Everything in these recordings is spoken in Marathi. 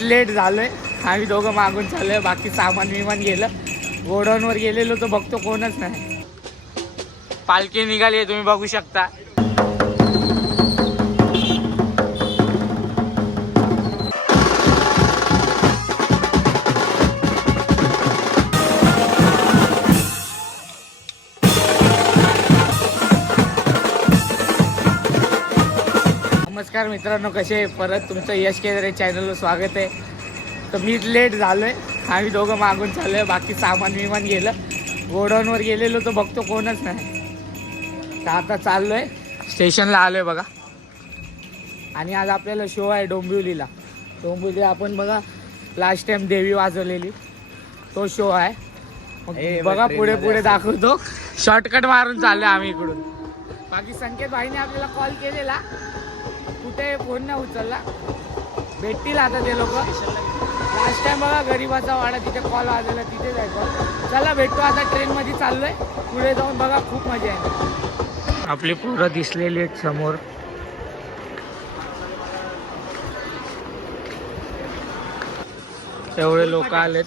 लेट झालोय. आम्ही दोघं मागून चाललोय. बाकी सामान विमान गेलं. गोडाऊनवर गेलेलो तर बघतो कोणच नाही. पालखी निघाली तुम्ही बघू शकता. नमस्कार मित्रांनो, कसे परत तुमचं यश केदारे चॅनलवर स्वागत आहे. तर मी लेट झालोय. आम्ही दोघं मागून चाललोय. बाकी सामान विमान गेलं. गोडाऊनवर गेलेलो तर बघतो कोणच नाही. तर आता चाललोय स्टेशनला आलोय बघा. आणि आज आपल्याला शो आहे डोंबिवलीला. आपण बघा लास्ट टाइम देवी वाजवलेली तो शो आहे. मग बघा पुढे पुढे दाखवतो. शॉर्टकट मारून चाललोय आम्ही इकडून. बाकी संकेत भाईने आपल्याला कॉल केलेला, कुठे फोन नाही उचलला. भेटतील आता ते लोक. लास्ट टाइम बघा गरीबाचा वाडा तिथे कॉल आलेला, तिथे जायचं. चला भेटतो आता. ट्रेनमध्ये चाललोय. पुढे जाऊन बघा खूप मजा आहे. आपली पोरं दिसलेली आहेत समोर. एवढे लोक आलेत.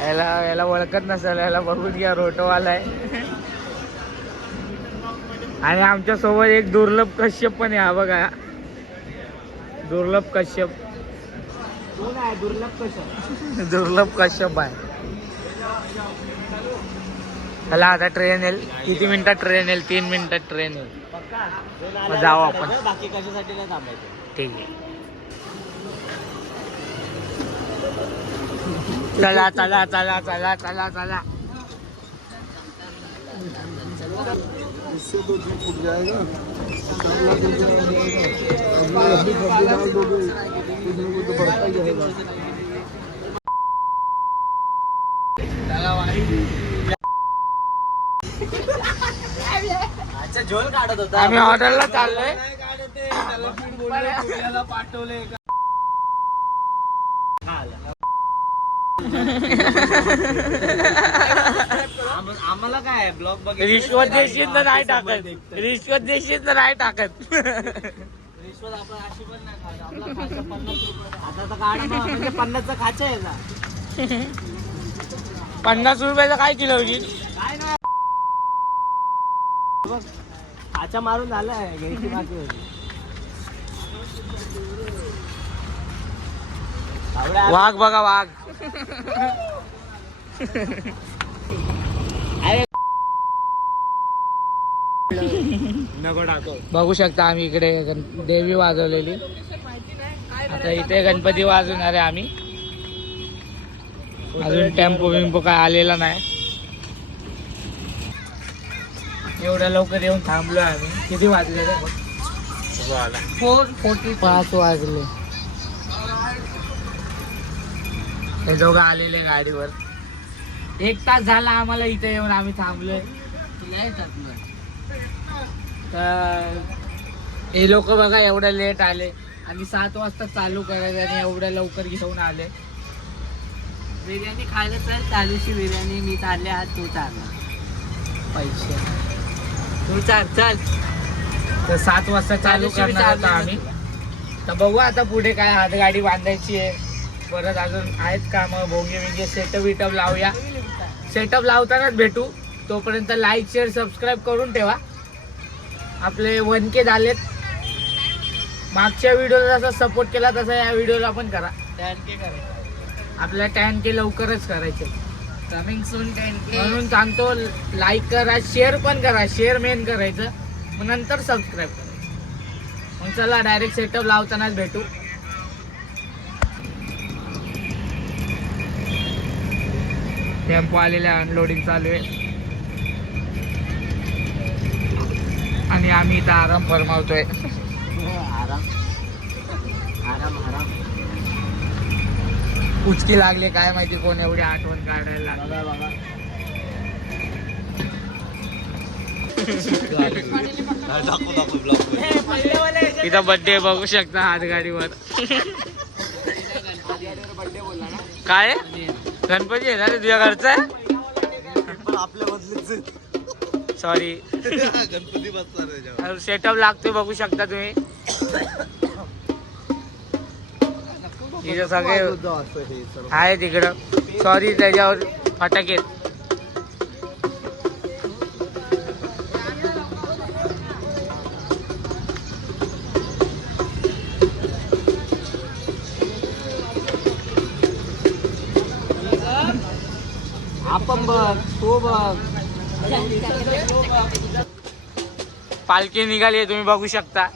याला ओळखत नसेल. याला बघून घ्या, रोटोवाला आहे. आणि आमच्या सोबत एक दुर्लभ कश्यप पण आहे. हा बघा, दुर्लभ कश्यप. कोण आहे दुर्लभ कश्यप? दुर्लभ कश्यप आहे. चला आता ट्रेन येईल. किती मिनिटात ट्रेन येईल? 3 मिनिटात ट्रेन येईल. जाऊ आपण. बाकी कशासाठी नाही थांबायचं. ठीक आहे. चला चला चला चला चला चला. इससे तो जी फूट जाएगा। तो बढ़ता ही रहेगा। अच्छा झोल काढत होता. आम्ही हॉटेलला चाललोय. पाठवले आम्हाला काय ब्लॉग बघ. रिश्वत देशील तर नाही टाकत. रिश्वत देशील तर नाही टाकत. रिश्वत आपण अशी पण नाही खात. आपला खर्च 50 रुपये. आता तर काढ म्हणजे 50चा खाचा आहे ना. 50 रुपयाचा काय किलो होईल? काय नाही बघ, खाचा मारून झालाय. घ्यायची बाकी होती. वाघ बघा, वाघ. बघू शकता आम्ही इकडे देवी वाजवलेली. आता इथे गणपती वाजवणार आहे आम्ही. अजून टेम्पो बिम्पो काय आलेला नाही. एवढ्या लवकर येऊन थांबलोय आम्ही. किती वाजले? 4:45 वाजले. हे दोघं आलेले गाडीवर. 1 तास झाला आम्हाला इथे येऊन. आम्ही थांबलोय. तर हे लोक बघा एवढ्या लेट आले. आणि 7 वाजता चालू करायचं आणि एवढ्या लवकर घेऊन आले. बिर्याणी खायला चल. चालूची बिर्याणी मी चालले. आज तू चालला. पैसे तू चाल चल. तर 7 वाजता चालू करणार होता आम्ही. तर बघू आता पुढे काय. हातगाडी बांधायची आहे. परत अजून आहेत काम. भोंगे बिंगे सेटअप विटअप लावूया. सेटअप लावतानाच भेटू. तोपर्यंत लाईक शेअर सबस्क्राईब करून ठेवा. आपले 1K झालेत. मागच्या व्हिडिओला जसा सपोर्ट केला तसा या व्हिडिओला पण करा. 10K करायचं. आपल्याला 10K लवकरच करायचे. Coming soon 10K. म्हणून सांगतो लाईक करा, शेअर पण करा. शेअर मेन करायचं, मग नंतर सबस्क्राईब करायचं. मग चला डायरेक्ट सेटअप लावतानाच भेटू. टेम्पो आलेले, अनलोडिंग चालू आहे. आणि आम्ही इथं आराम फरमावतोय. आराम आराम आराम. उचकी लागले काय माहिती. कोण एवढी आठवण काढायला लागला बघा. इथं बर्थडे बघू शकता हातगाडीवर. काय गणपती आहे ना रे तुझ्या घरचा? आपल्या बदलीच. सॉरी. गणपती बसणार. सेटअप लागतोय बघू शकता तुम्ही. इथे सगळे असं हे सर्व आहे तिकडं. सॉरी त्याच्यावर फटाके. आपण बघ तो बघ. पालखी निघाली तुम्ही बघू शकता.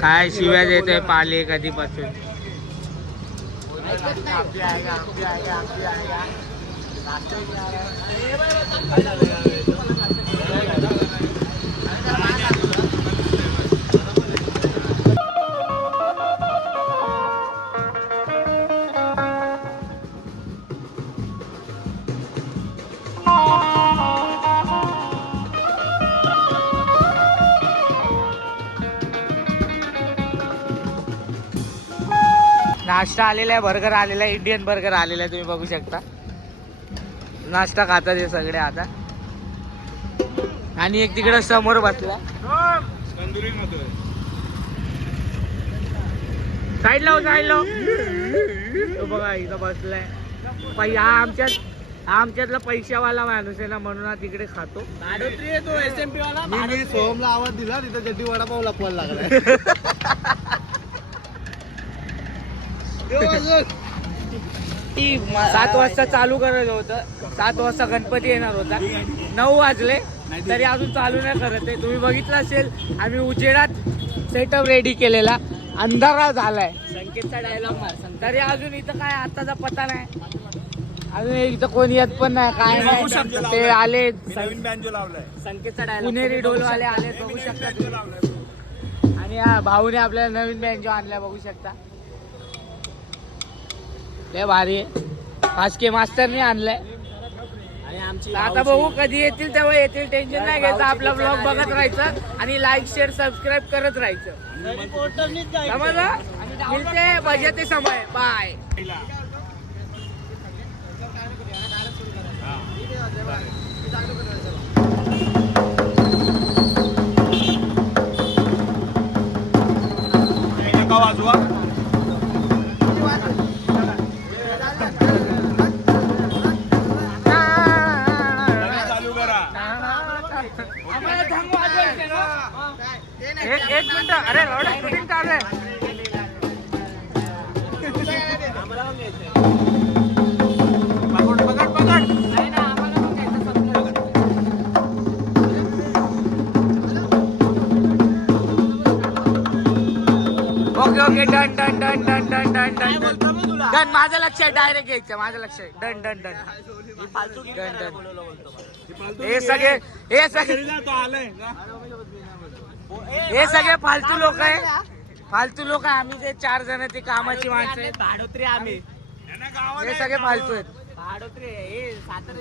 काय शिव्या देतोय पाले कधीपासून. नाश्ता आलेला आहे, बर्गर आलेला आहे, इंडियन बर्गर आलेला आहे तुम्ही बघू शकता. नाश्ता खातात हे सगळे आता. आणि एक तिकडे समोर बसला साईड लाव साईड लाव. तो बघा इथं बसलाय. आमच्यातला पैशावाला माणूस आहे ना म्हणून हा तिकडे खातो. मी सोहमला आवाज दिला तिथं जड्डी वडापाव लपवायला लागलाय. 7 वाजता चालू करायचं होतं. 7 वाजता गणपती येणार होता. 9 वाजले तरी अजून चालू नाही करत आहे. तुम्ही बघितलं असेल आम्ही उजेडात सेटअप रेडी केलेला. अंधारा झालाय. संकेतचा डायलॉग मार. तरी अजून इथं काय आताचा पता नाही. अजून इथं कोणी येत पण नाही काय नाही. ते आले संकेतचा डायलॉग पुणेरी ढोलवाले आले बघू शकता तुम्ही. आणि या भाऊने आपल्याला नवीन बँजो आणल्या बघू शकता. लय भारी आहे. फास्के मास्टरने आणलंय. आता बघू कधी येतील तेव्हा येतील. टेन्शन नाही घ्यायचं. आपला ब्लॉग बघत राहायचं आणि लाईक शेअर सबस्क्राईब करत राहायचं. समजलं. मिळते बजाते समय. बाय. वाजवा एक मिनिट. अरे एवढं शूटिंग चालू आहे. पकड पकड पकड. Okay okay done done done done done done done done. माझं लक्ष आहे. डायरेक्ट घ्यायचं. माझं लक्ष आहे. Done done done done done. हे सगळे फालतू लोक आहे. फालतू लोक आहे. आम्ही जे 4 जण ते कामाची माणसं आहेत. भाडोत्री आम्ही. हे सगळे फालतू आहेत. भाडोत्री हे सातारा.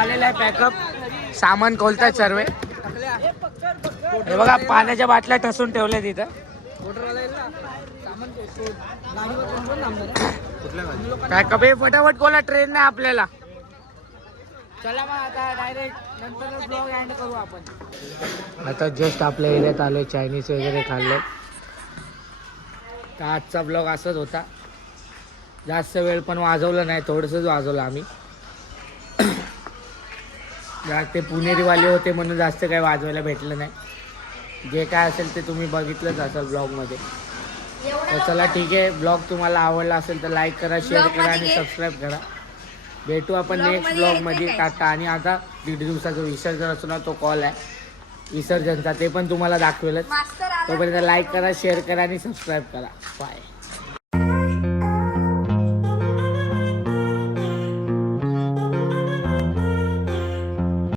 झालेला आहे पॅकअप. सामान खोलतात सर्व. हे बघा पाण्याच्या बाटल्या ठसून ठेवल्या तिथं. पॅकअप हे फटाफट खोला, ट्रेन नाही आपल्याला. चला मग आता डायरेक्ट नंतर ब्लॉग एंड करू आपण. आता जस्ट आपल्या एरियात आलोय, चायनीज वगैरे खाल्लं. तर आजचा ब्लॉग असाच होता. जास्त वेळ पण वाजवलं नाही, थोडंसंच वाजवलं आम्ही. ते पुणेरीवाले होते म्हणून जास्त काही वाजवायला भेटलं नाही. जे काय असेल ते तुम्ही बघितलंच असेल ब्लॉगमध्ये. तर चला ठीक आहे, ब्लॉग तुम्हाला आवडला असेल तर लाईक करा, शेअर करा आणि सबस्क्राईब करा. भेटू आपण नेक्स्ट ब्लॉगमध्ये. टाटा. आणि आता 1.5 दिवसाचं विसर्जन असतो ना, तो कॉल आहे विसर्जनचा, ते पण तुम्हाला दाखवेलच. तोपर्यंत लाईक करा, शेअर करा आणि सबस्क्राईब करा. बाय.